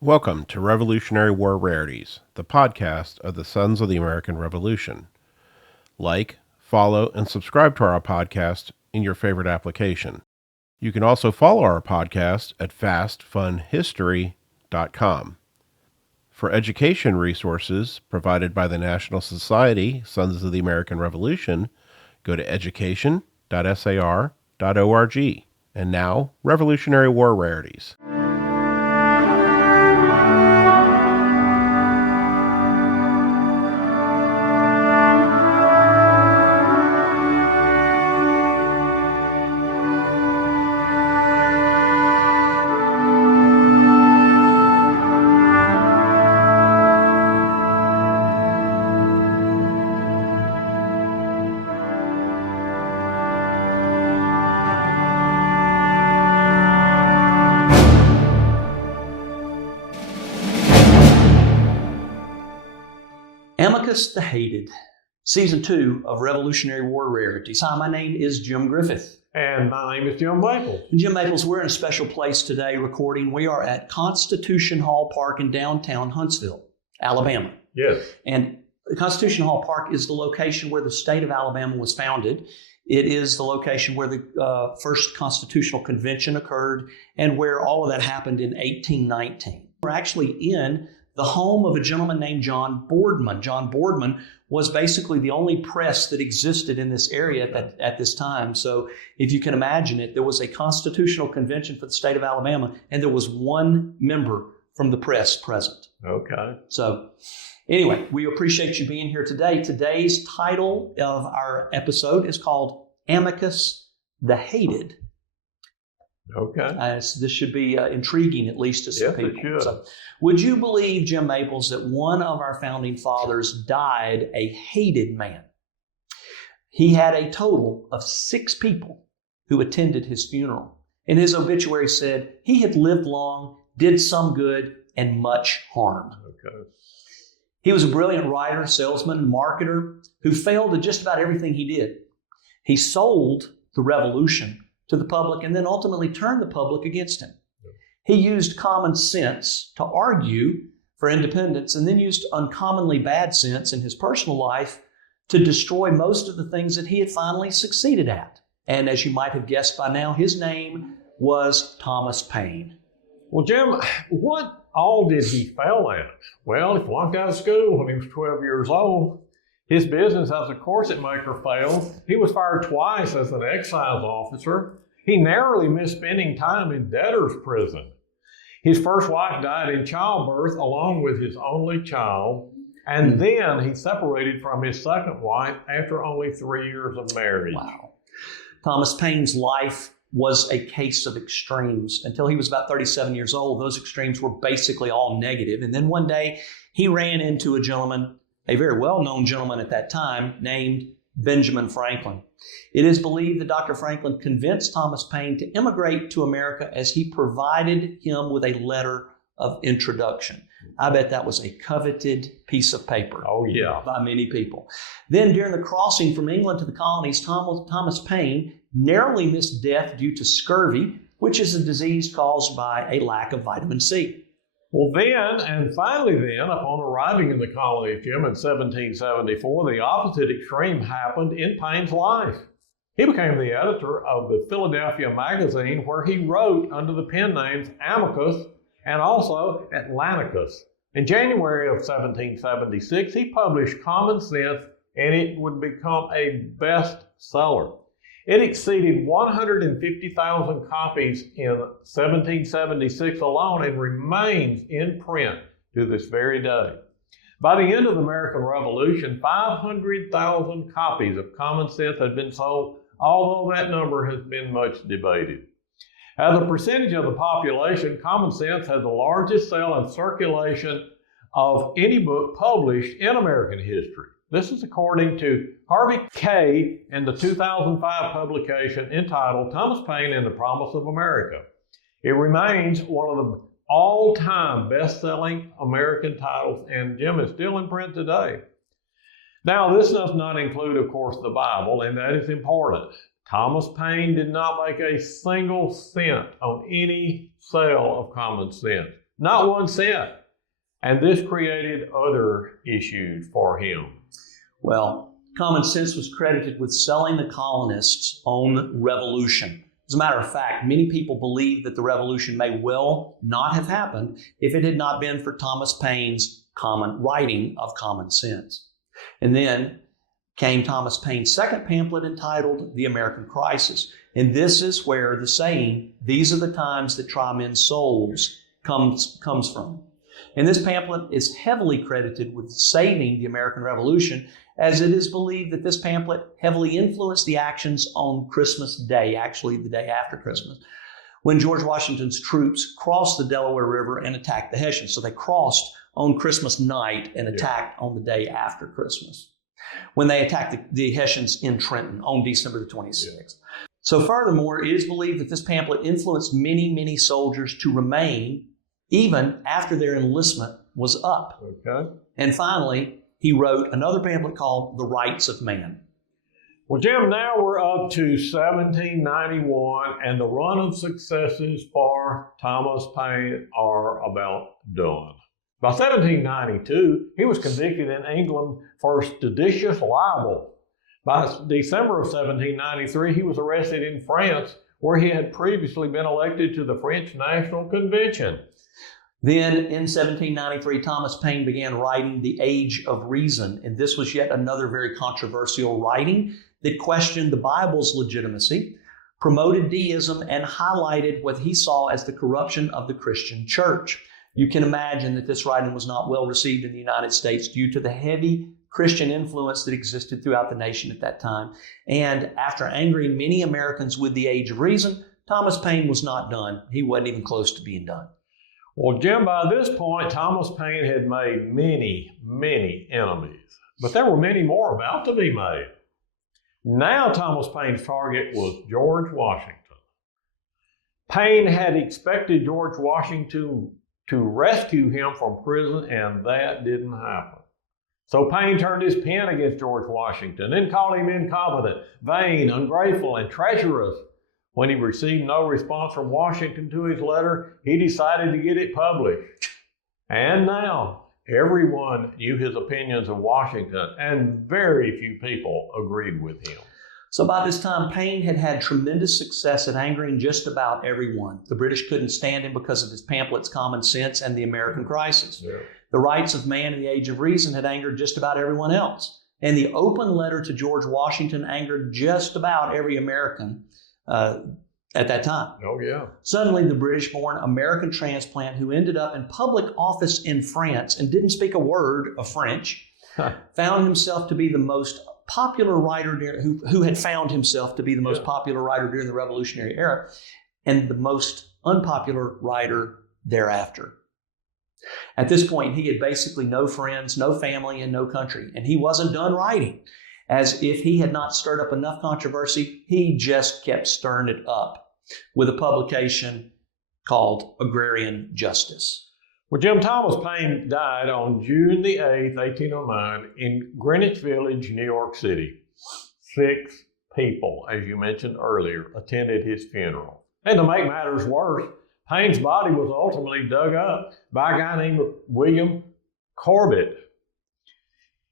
Welcome to Revolutionary War Rarities, the podcast of the Sons of the American Revolution. Like, follow, and subscribe to our podcast in your favorite application. You can also follow our podcast at fastfunhistory.com. For education resources provided by the National Society Sons of the American Revolution, go to education.sar.org. And now, Revolutionary War Rarities. Amicus the Hated, Season 2 of Revolutionary War Rarities. Hi, my name is Jim Griffith. And my name is Jim Maples. And Jim Maples, we're in a special place today recording. We are at Constitution Hall Park in downtown Huntsville, Alabama. Yes. And Constitution Hall Park is the location where the state of Alabama was founded. It is the location where the first Constitutional Convention occurred and where all of that happened in 1819. We're actually in the home of a gentleman named John Boardman. John Boardman was basically the only press that existed in this area at this time. So if you can imagine it, there was a constitutional convention for the state of Alabama, and there was one member from the press present. Okay. So anyway, we appreciate you being here today. Today's title of our episode is called Amicus the Hated. Okay. This should be intriguing, at least to some people. It should. So, would you believe, Jim Maples, that one of our founding fathers died a hated man? He had a total of 6 people who attended his funeral. And his obituary said, he had lived long, did some good, and much harm. Okay. He was a brilliant writer, salesman, and marketer who failed at just about everything he did. He sold the revolution to the public and then ultimately turned the public against him. He used common sense to argue for independence and then used uncommonly bad sense in his personal life to destroy most of the things that he had finally succeeded at. And as you might have guessed by now, his name was Thomas Paine. Well, Jim, what all did he fail at? Well, he flunked out of school when he was 12 years old. His business as a corset maker failed. He was fired twice as an excise officer. He narrowly missed spending time in debtor's prison. His first wife died in childbirth along with his only child. And then he separated from his second wife after only 3 years of marriage. Wow. Thomas Paine's life was a case of extremes. Until he was about 37 years old, those extremes were basically all negative. And then one day he ran into a gentleman, a very well-known gentleman at that time, named Benjamin Franklin. It is believed that Dr. Franklin convinced Thomas Paine to immigrate to America as he provided him with a letter of introduction. I bet that was a coveted piece of paper. Oh, yeah. By many people. Then during the crossing from England to the colonies, Thomas Paine narrowly missed death due to scurvy, which is a disease caused by a lack of vitamin C. Well, then, and finally then, upon arriving in the colony of Jim in 1774, the opposite extreme happened in Paine's life. He became the editor of the Philadelphia magazine, where he wrote under the pen names Amicus and also Atlanticus. In January of 1776, he published Common Sense, and it would become a bestseller. It exceeded 150,000 copies in 1776 alone and remains in print to this very day. By the end of the American Revolution, 500,000 copies of Common Sense had been sold, although that number has been much debated. As a percentage of the population, Common Sense had the largest sale and circulation of any book published in American history. This is according to Harvey Kaye in the 2005 publication entitled Thomas Paine and the Promise of America. It remains one of the all-time best-selling American titles, and Jim is still in print today. Now, this does not include, of course, the Bible, and that is important. Thomas Paine did not make a single cent on any sale of Common Sense. Not 1 cent. And this created other issues for him. Well, common sense was credited with selling the colonists on revolution. As a matter of fact, many people believe that the revolution may well not have happened if it had not been for Thomas Paine's writing of Common Sense. And then came Thomas Paine's second pamphlet entitled The American Crisis. And this is where the saying, "These are the times that try men's souls," comes from. And this pamphlet is heavily credited with saving the American Revolution, as it is believed that this pamphlet heavily influenced the actions on Christmas Day, actually the day after Christmas, when George Washington's troops crossed the Delaware River and attacked the Hessians. So they crossed on Christmas night and attacked on the day after Christmas, when they attacked the Hessians in Trenton on December the 26th. So furthermore, it is believed that this pamphlet influenced many, many soldiers to remain even after their enlistment was up. Okay. And finally, he wrote another pamphlet called The Rights of Man. Well, Jim, now we're up to 1791, and the run of successes for Thomas Paine are about done. By 1792, he was convicted in England for seditious libel. By December of 1793, he was arrested in France, where he had previously been elected to the French National Convention. Then in 1793, Thomas Paine began writing The Age of Reason, and this was yet another very controversial writing that questioned the Bible's legitimacy, promoted deism, and highlighted what he saw as the corruption of the Christian church. You can imagine that this writing was not well received in the United States due to the heavy Christian influence that existed throughout the nation at that time. And after angering many Americans with The Age of Reason, Thomas Paine was not done. He wasn't even close to being done. Well, Jim, by this point, Thomas Paine had made many, many enemies, but there were many more about to be made. Now Thomas Paine's target was George Washington. Paine had expected George Washington to rescue him from prison, and that didn't happen. So Paine turned his pen against George Washington and called him incompetent, vain, ungrateful, and treacherous. When he received no response from Washington to his letter, he decided to get it published. And now everyone knew his opinions of Washington, and very few people agreed with him. So by this time, Paine had had tremendous success at angering just about everyone. The British couldn't stand him because of his pamphlets Common Sense and The American Crisis. Yeah. The Rights of Man and The Age of Reason had angered just about everyone else. And the open letter to George Washington angered just about every American at that time. Oh, yeah. Suddenly, the British-born American transplant who ended up in public office in France and didn't speak a word of French found himself to be the most popular writer who had found himself to be the most popular writer during the Revolutionary era and the most unpopular writer thereafter. At this point, he had basically no friends, no family, and no country, and he wasn't done writing. As if he had not stirred up enough controversy, he just kept stirring it up with a publication called Agrarian Justice. Well, Jim, Thomas Paine died on June the 8th, 1809 in Greenwich Village, New York City. 6 people, as you mentioned earlier, attended his funeral. And to make matters worse, Paine's body was ultimately dug up by a guy named William Corbett.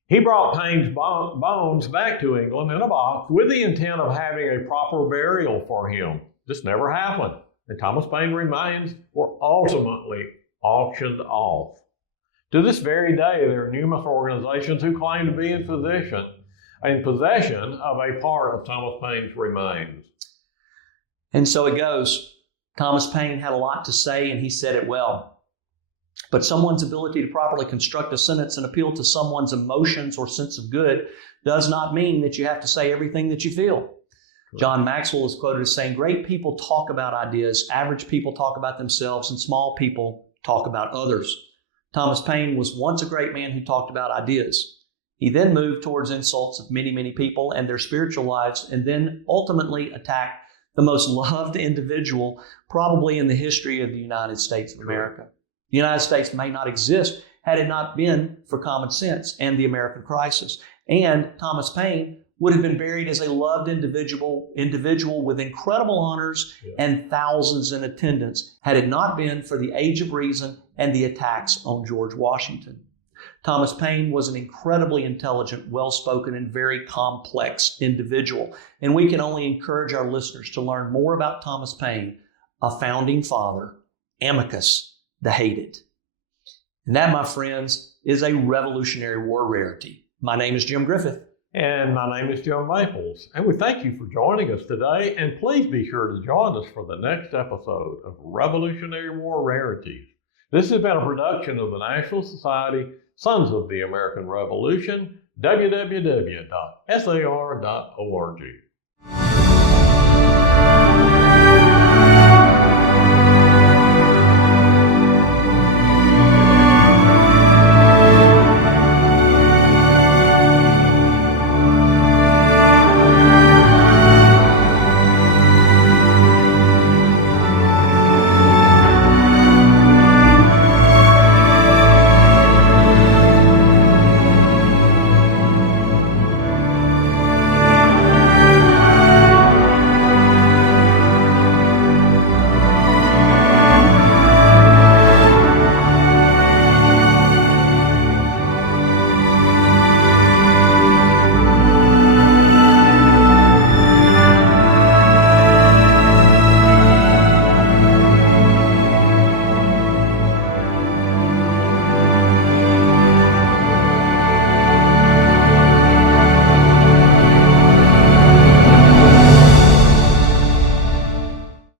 He brought Paine's bones back to England in a box with the intent of having a proper burial for him. This never happened, and Thomas Paine's remains were ultimately auctioned off. To this very day, there are numerous organizations who claim to be in possession of a part of Thomas Paine's remains. And so it goes. Thomas Paine had a lot to say, and he said it well. But someone's ability to properly construct a sentence and appeal to someone's emotions or sense of good does not mean that you have to say everything that you feel. John Maxwell is quoted as saying, "Great people talk about ideas, average people talk about themselves, and small people talk about others." Thomas Paine was once a great man who talked about ideas. He then moved towards insults of many, many people and their spiritual lives, and then ultimately attacked the most loved individual probably in the history of the United States of America. The United States may not exist had it not been for Common Sense and the American Crisis. And Thomas Paine would have been buried as a loved individual with incredible honors and thousands in attendance had it not been for the Age of Reason and the attacks on George Washington. Thomas Paine was an incredibly intelligent, well-spoken, and very complex individual, and we can only encourage our listeners to learn more about Thomas Paine, a founding father, Amicus, the hated. And that, my friends, is a Revolutionary War rarity. My name is Jim Griffith. And my name is Joe Maples, and we thank you for joining us today, and please be sure to join us for the next episode of Revolutionary War Rarities. This has been a production of the National Society Sons of the American Revolution, www.sar.org.